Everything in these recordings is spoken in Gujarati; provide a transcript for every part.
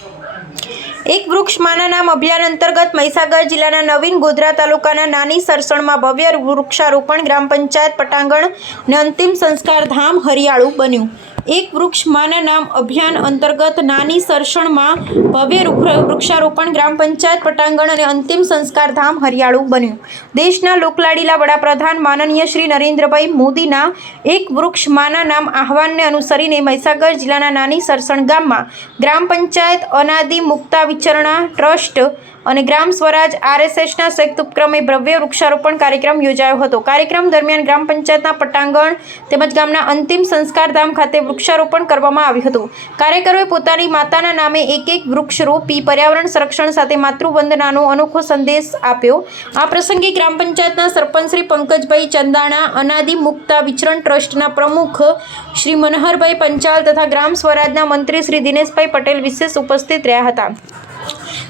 એક વૃક્ષ માના નામ અભિયાન અંતર્ગત મહીસાગર જિલ્લાના નવીન ગોધરા તાલુકાના નાની સરસણમાં ભવ્ય વૃક્ષારોપણ ગ્રામ પંચાયત પટાંગણ અને અંતિમ સંસ્કાર ધામ હરિયાળું બન્યું। એક વૃક્ષ માના નામ અભિયાન અંતર્ગત નાની સરસણમાં ભવ્ય વૃક્ષારોપણ ગ્રામ પંચાયત પટાંગણ અને અંતિમ સંસ્કાર ધામ હરિયાળું બન્યું। દેશના લોકલાડીલા વડાપ્રધાન માનનીય શ્રી નરેન્દ્રભાઈ મોદીના એક વૃક્ષ માના નામ આહવાનને અનુસરીને મહીસાગર જિલ્લાના નાની સરસણ ગામમાં ગ્રામ પંચાયત અનાદિ મુક્તા વિચરણા ટ્રસ્ટ અને ગ્રામ સ્વરાજ RSSના સંયુક્ત ઉપક્રમે ભવ્ય વૃક્ષારોપણ કાર્યક્રમ યોજાયો હતો। કાર્યક્રમ દરમિયાન ગ્રામ પંચાયતના પટાંગણ તેમજ ગામના અંતિમ સંસ્કાર ધામ ખાતે વૃક્ષારોપણ કરવામાં આવ્યું હતું। કાર્યકરોએ પોતાની માતાના નામે એક વૃક્ષ રોપી પર્યાવરણ સંરક્ષણ સાથે માતૃવંદનાનો અનોખો સંદેશ આપ્યો। આ પ્રસંગે ગ્રામ પંચાયતના સરપંચ શ્રી પંકજભાઈ ચંદાણા, અનાદિ મુક્તા વિચરણ ટ્રસ્ટના પ્રમુખ શ્રી મનહરભાઈ પંચાલ તથા ગ્રામ સ્વરાજના મંત્રી શ્રી દિનેશભાઈ પટેલ વિશેષ ઉપસ્થિત રહ્યા હતા।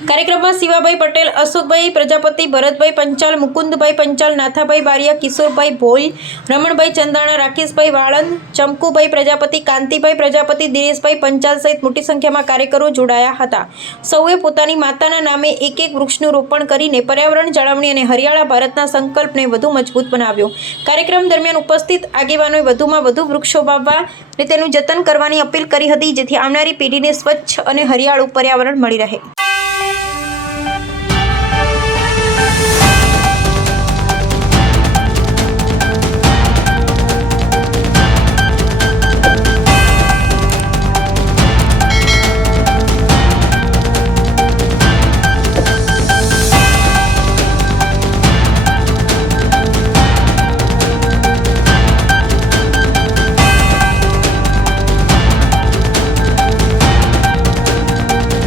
કાર્યક્રમમાં શિવાભાઈ પટેલ, અશોકભાઈ પ્રજાપતિ, ભરતભાઈ પંચાલ, મુકુંદભાઈ પંચાલ, નાથાભાઈ બારિયા, કિશોરભાઈ ભોઈ, રમણભાઈ ચંદાણા, રાકેશભાઈ વાળંદ, ચમકુભાઈ પ્રજાપતિ, કાંતિભાઈ પ્રજાપતિ, દિનેશભાઈ પંચાલ સહિત મોટી સંખ્યામાં કાર્યકરો જોડાયા હતા। સૌએ પોતાની માતાના નામે એક વૃક્ષનું રોપણ કરીને પર્યાવરણ જાળવણી અને હરિયાળા ભારતના સંકલ્પને વધુ મજબૂત બનાવ્યો। કાર્યક્રમ દરમિયાન ઉપસ્થિત આગેવાનોએ વધુમાં વધુ વૃક્ષો વાવવા અને તેનું જતન કરવાની અપીલ કરી હતી, જેથી આવનારી પેઢીને સ્વચ્છ અને હરિયાળું પર્યાવરણ મળી રહે।